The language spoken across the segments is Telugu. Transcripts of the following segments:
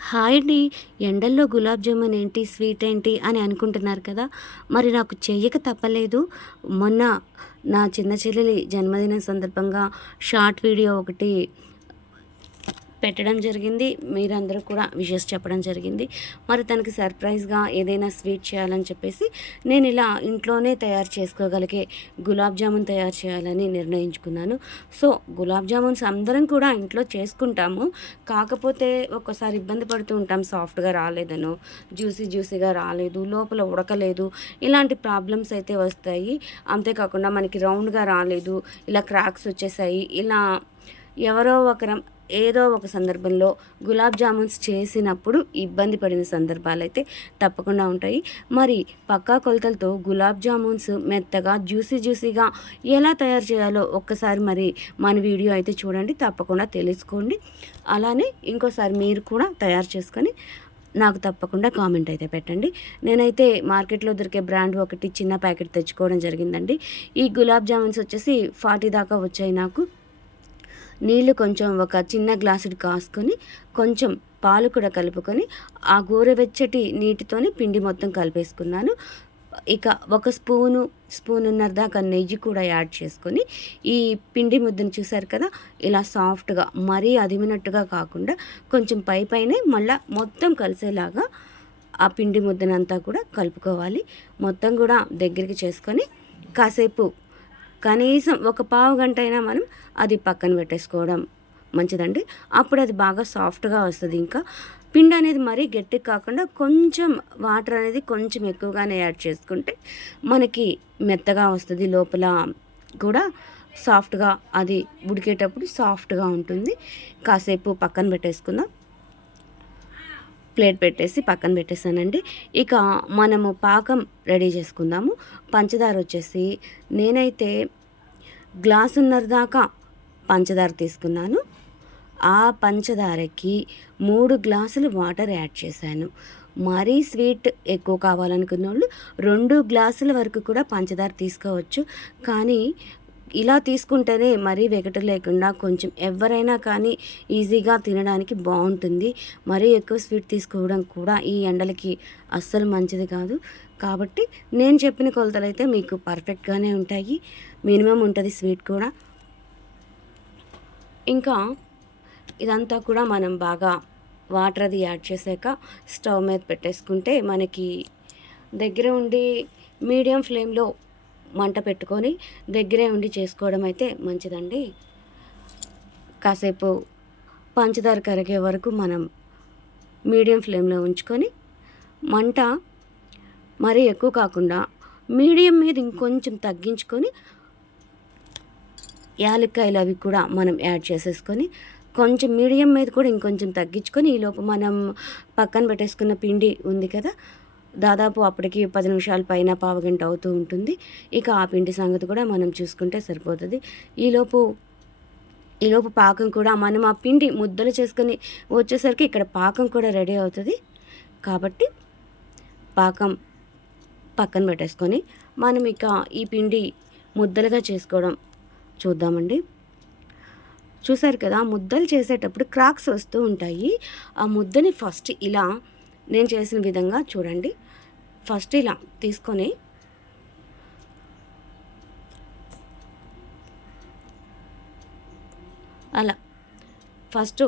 హాయ్ అండి. ఎండల్లో గులాబ్ జామున్ ఏంటి, స్వీట్ ఏంటి అని అనుకుంటున్నారు కదా! మరి నాకు చెయ్యక తప్పలేదు. మొన్న నా చిన్న చెల్లెలి జన్మదినం సందర్భంగా షార్ట్ వీడియో ఒకటి పెట్టడం జరిగింది. మీరందరూ కూడా విషెస్ చెప్పడం జరిగింది. మరి తనకి సర్ప్రైజ్‌గా ఏదైనా స్వీట్ చేయాలని చెప్పేసి నేను ఇలా ఇంట్లోనే తయారు చేసుకోగలిగే గులాబ్ జామున్ తయారు చేయాలని నిర్ణయించుకున్నాను. సో, గులాబ్ జామున్స్ అందరం కూడా ఇంట్లో చేసుకుంటాము. కాకపోతే ఒక్కోసారి ఇబ్బంది పడుతూ ఉంటాం. సాఫ్ట్‌గా రాలేదనో, జ్యూసీగా రాలేదు, లోపల ఉడకలేదు, ఇలాంటి ప్రాబ్లమ్స్ అయితే వస్తాయి. అంతేకాకుండా మనకి రౌండ్‌గా రాలేదు, ఇలా క్రాక్స్ వచ్చేసాయి. ఇలా ఎవరో ఒకరం ఏదో ఒక సందర్భంలో గులాబ్ జామున్స్ చేసినప్పుడు ఇబ్బంది పడిన సందర్భాలైతే తప్పకుండా ఉంటాయి. మరి పక్కా కొలతలతో గులాబ్ జామున్స్ మెత్తగా జ్యూసీగా ఎలా తయారు చేయాలో ఒక్కసారి మరి మన వీడియో అయితే చూడండి, తప్పకుండా తెలుసుకోండి. అలానే ఇంకోసారి మీరు కూడా తయారు చేసుకొని నాకు తప్పకుండా కామెంట్ అయితే పెట్టండి. నేనైతే మార్కెట్లో దొరికే బ్రాండ్ ఒకటి చిన్న ప్యాకెట్ తెచ్చుకోవడం జరిగిందండి. ఈ గులాబ్ జామున్స్ వచ్చేసి 40 దాకా వచ్చాయి నాకు. నీళ్ళు కొంచెం ఒక చిన్న గ్లాసుడు కాసుకొని కొంచెం పాలు కూడా కలుపుకొని ఆ గోరువెచ్చటి నీటితోని పిండి మొత్తం కలిపేసుకున్నాను. ఇక ఒక స్పూనున్నర దాకా నెయ్యి కూడా యాడ్ చేసుకొని ఈ పిండి ముద్దను చూసారు కదా, ఇలా సాఫ్ట్గా మరీ అదిమినట్టుగా కాకుండా కొంచెం పైనే మళ్ళీ మొత్తం కలిసేలాగా ఆ పిండి ముద్దనంతా కూడా కలుపుకోవాలి. మొత్తం కూడా దగ్గరికి చేసుకొని కాసేపు కనీసం ఒక పావు గంట అయినా మనం అది పక్కన పెట్టేసుకోవడం మంచిదండి. అప్పుడు అది బాగా సాఫ్ట్గా వస్తుంది. ఇంకా పిండి అనేది మరీ గట్టిగా కాకుండా కొంచెం వాటర్ అనేది కొంచెం ఎక్కువగానే యాడ్ చేసుకుంటే మనకి మెత్తగా వస్తుంది. లోపల కూడా సాఫ్ట్గా అది ఉడికేటప్పుడు సాఫ్ట్గా ఉంటుంది. కాసేపు పక్కన పెట్టేసుకుందాం. ప్లేట్ పెట్టేసి పక్కన పెట్టేసానండి. ఇక మనము పాకం రెడీ చేసుకుందాము. పంచదార వచ్చేసి నేనైతే గ్లాసున్నర దాకా పంచదార తీసుకున్నాను. ఆ పంచదారకి 3 గ్లాసులు వాటర్ యాడ్ చేశాను. మరీ స్వీట్ ఎక్కువ కావాలనుకున్నోళ్ళు 2 గ్లాసుల వరకు కూడా పంచదార తీసుకోవచ్చు. కానీ ఇలా తీసుకుంటేనే మరీ వెగటు లేకుండా కొంచెం ఎవరైనా కానీ ఈజీగా తినడానికి బాగుంటుంది. మరీ ఎక్కువ స్వీట్ తీసుకోవడం కూడా ఈ ఎండలకి అస్సలు మంచిది కాదు. కాబట్టి నేను చెప్పిన కొలతలైతే మీకు పర్ఫెక్ట్గానే ఉంటాయి. మినిమం ఉంటుంది స్వీట్ కూడా. ఇంకా ఇదంతా కూడా మనం బాగా వాటర్ అది యాడ్ చేశాక స్టవ్ మీద పెట్టేసుకుంటే మనకి దగ్గర ఉండి మీడియం ఫ్లేమ్లో మంట పెట్టుకొని దగ్గరే ఉండి చేసుకోవడం అయితే మంచిదండి. కాసేపు పంచదార కరిగే వరకు మనం మీడియం ఫ్లేమ్లో ఉంచుకొని మంట మరీ ఎక్కువ కాకుండా మీడియం మీద ఇంకొంచెం తగ్గించుకొని యాలక్కాయలు అవి కూడా మనం యాడ్ చేసేసుకొని కొంచెం మీడియం మీద కూడా ఇంకొంచెం తగ్గించుకొని ఈలోపు మనం పక్కన పెట్టేసుకున్న పిండి ఉంది కదా, దాదాపు అప్పటికి 10 నిమిషాల పైన పావుగంట అవుతూ ఉంటుంది. ఇక ఆ పిండి సంగతి కూడా మనం చూసుకుంటే సరిపోతుంది. ఈలోపు పాకం కూడా మనం ఆ పిండి ముద్దలు చేసుకొని వచ్చేసరికి ఇక్కడ పాకం కూడా రెడీ అవుతుంది. కాబట్టి పాకం పక్కన పెట్టేసుకొని మనం ఇక ఈ పిండి ముద్దలుగా చేసుకోవడం చూద్దామండి. చూసారు కదా, ముద్దలు చేసేటప్పుడు క్రాక్స్ వస్తూ ఉంటాయి. ఆ ముద్దని ఫస్ట్ ఇలా నేను చేసిన విధంగా చూడండి. ఫస్ట్ ఇలా తీసుకొని అలా ఫస్ట్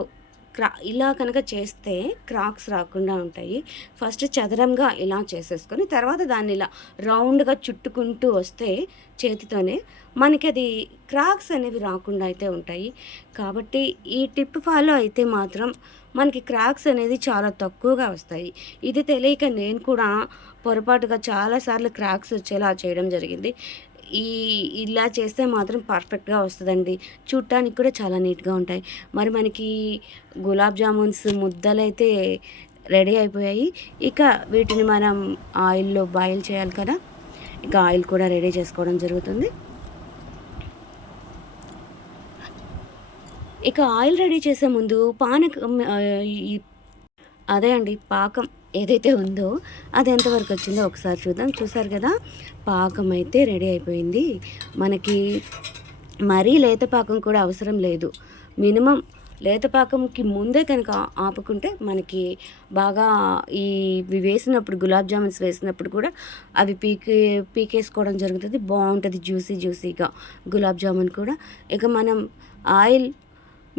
ఇలా కనుక చేస్తే క్రాక్స్ రాకుండా ఉంటాయి. ఫస్ట్ చదరంగా ఇలా చేసేసుకొని తర్వాత దాన్ని ఇలా రౌండ్గా చుట్టుకుంటూ వస్తే చేతితోనే మనకి అది క్రాక్స్ అనేవి రాకుండా అయితే ఉంటాయి. కాబట్టి ఈ టిప్ ఫాలో అయితే మాత్రం మనకి క్రాక్స్ అనేది చాలా తక్కువగా వస్తాయి. ఇది తెలియక నేను కూడా పొరపాటుగా చాలాసార్లు క్రాక్స్ వచ్చేలా చేయడం జరిగింది. ఇలా చేస్తే మాత్రం పర్ఫెక్ట్గా వస్తుందండి. చూడటానికి కూడా చాలా నీట్గా ఉంటాయి. మరి మనకి గులాబ్ జామున్స్ ముద్దలైతే రెడీ అయిపోయాయి. ఇక వీటిని మనం ఆయిల్లో బాయిల్ చేయాలి కదా, ఇక ఆయిల్ కూడా రెడీ చేసుకోవడం జరుగుతుంది. ఇక ఆయిల్ రెడీ చేసే ముందు అదే అండి పాకం ఏదైతే ఉందో అది ఎంతవరకు వచ్చిందో ఒకసారి చూద్దాం. చూసారు కదా, పాకం అయితే రెడీ అయిపోయింది. మనకి మరీ లేత పాకం కూడా అవసరం లేదు. మినిమం లేత పాకంకి ముందే కనుక ఆపుకుంటే మనకి బాగా ఇవి వేసినప్పుడు గులాబ్ జామున్స్ వేసినప్పుడు కూడా అవి పీకేసుకోవడం జరుగుతుంది. బాగుంటుంది జ్యూసీగా గులాబ్ జామున్ కూడా. ఇక మనం ఆయిల్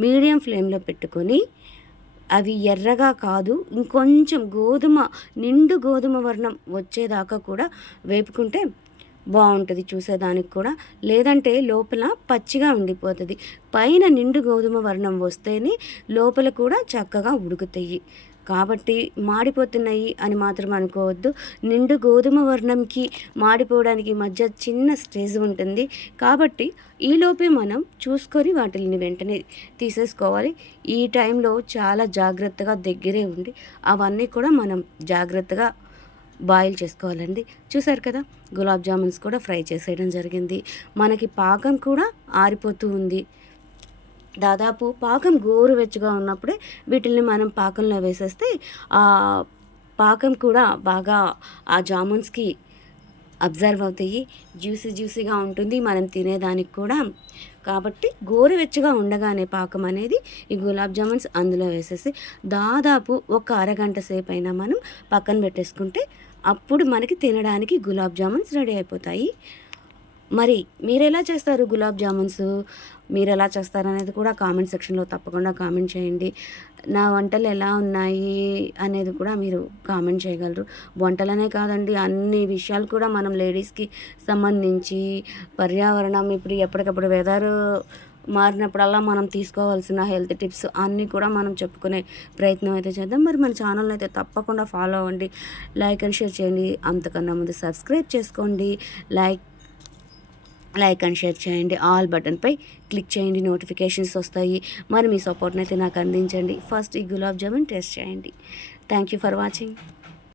మీడియం ఫ్లేమ్లో పెట్టుకొని అవి ఎర్రగా కాదు, ఇంకొంచెం నిండు గోధుమ వర్ణం వచ్చేదాకా కూడా వేపుకుంటే బాగుంటుంది చూసేదానికి కూడా. లేదంటే లోపల పచ్చిగా ఉండిపోతుంది. పైన నిండు గోధుమ వర్ణం వస్తేనే లోపల కూడా చక్కగా ఉడుకుతాయి. కాబట్టి మాడిపోతున్నాయి అని మాత్రం అనుకోవద్దు. నిండు గోధుమ వర్ణంకి మాడిపోవడానికి మధ్య చిన్న స్టేజ్ ఉంటుంది. కాబట్టి ఈలోపే మనం చూసుకొని వాటిని వెంటనే తీసేసుకోవాలి. ఈ టైంలో చాలా జాగ్రత్తగా దగ్గరే ఉండి అవన్నీ కూడా మనం జాగ్రత్తగా బాయిల్ చేసుకోవాలండి. చూసారు కదా, గులాబ్ జామున్స్ కూడా ఫ్రై చేసేయడం జరిగింది. మనకి పాకం కూడా ఆరిపోతూ ఉంది. దాదాపు పాకం గోరువెచ్చగా ఉన్నప్పుడే వీటిల్ని మనం పాకంలో వేసేస్తే ఆ పాకం కూడా బాగా ఆ జామున్స్కి అబ్జర్వ్ అవుతాయి. జ్యూసీగా ఉంటుంది మనం తినేదానికి కూడా. కాబట్టి గోరువెచ్చగా ఉండగానే పాకం అనేది ఈ గులాబ్ జామున్స్ అందులో వేసేసి దాదాపు ఒక అరగంట సేపు అయినా మనం పక్కన పెట్టేసుకుంటే అప్పుడు మనకి తినడానికి గులాబ్ జామున్స్ రెడీ అయిపోతాయి. మరి మీరెలా చేస్తారు గులాబ్ జామున్స్? మీరెలా చేస్తారనేది కూడా కామెంట్ సెక్షన్లో తప్పకుండా కామెంట్ చేయండి. నా వంటలు ఎలా ఉన్నాయి అనేది కూడా మీరు కామెంట్ చేయగలరు. వంటలనే కాదండి, అన్ని విషయాలు కూడా మనం లేడీస్కి సంబంధించి పర్యావరణం, ఇప్పుడు ఎప్పటికప్పుడు వెదర్ మారినప్పుడల్లా మనం తీసుకోవాల్సిన హెల్త్ టిప్స్ అన్నీ కూడా మనం చెప్పుకునే ప్రయత్నం అయితే చేద్దాం. మరి మన ఛానల్ని అయితే తప్పకుండా ఫాలో అవ్వండి, లైక్ అండ్ షేర్ చేయండి. అంతకన్నా ముందు సబ్స్క్రైబ్ చేసుకోండి, లైక్ అండ్ షేర్ చేయండి. ఆల్ బటన్పై క్లిక్ చేయండి, నోటిఫికేషన్స్ వస్తాయి. మరి మీ సపోర్ట్ని అయితే నాకు అందించండి. ఫస్ట్ ఈ గులాబ్ జామున్ టేస్ట్ చేయండి. Thank you for watching.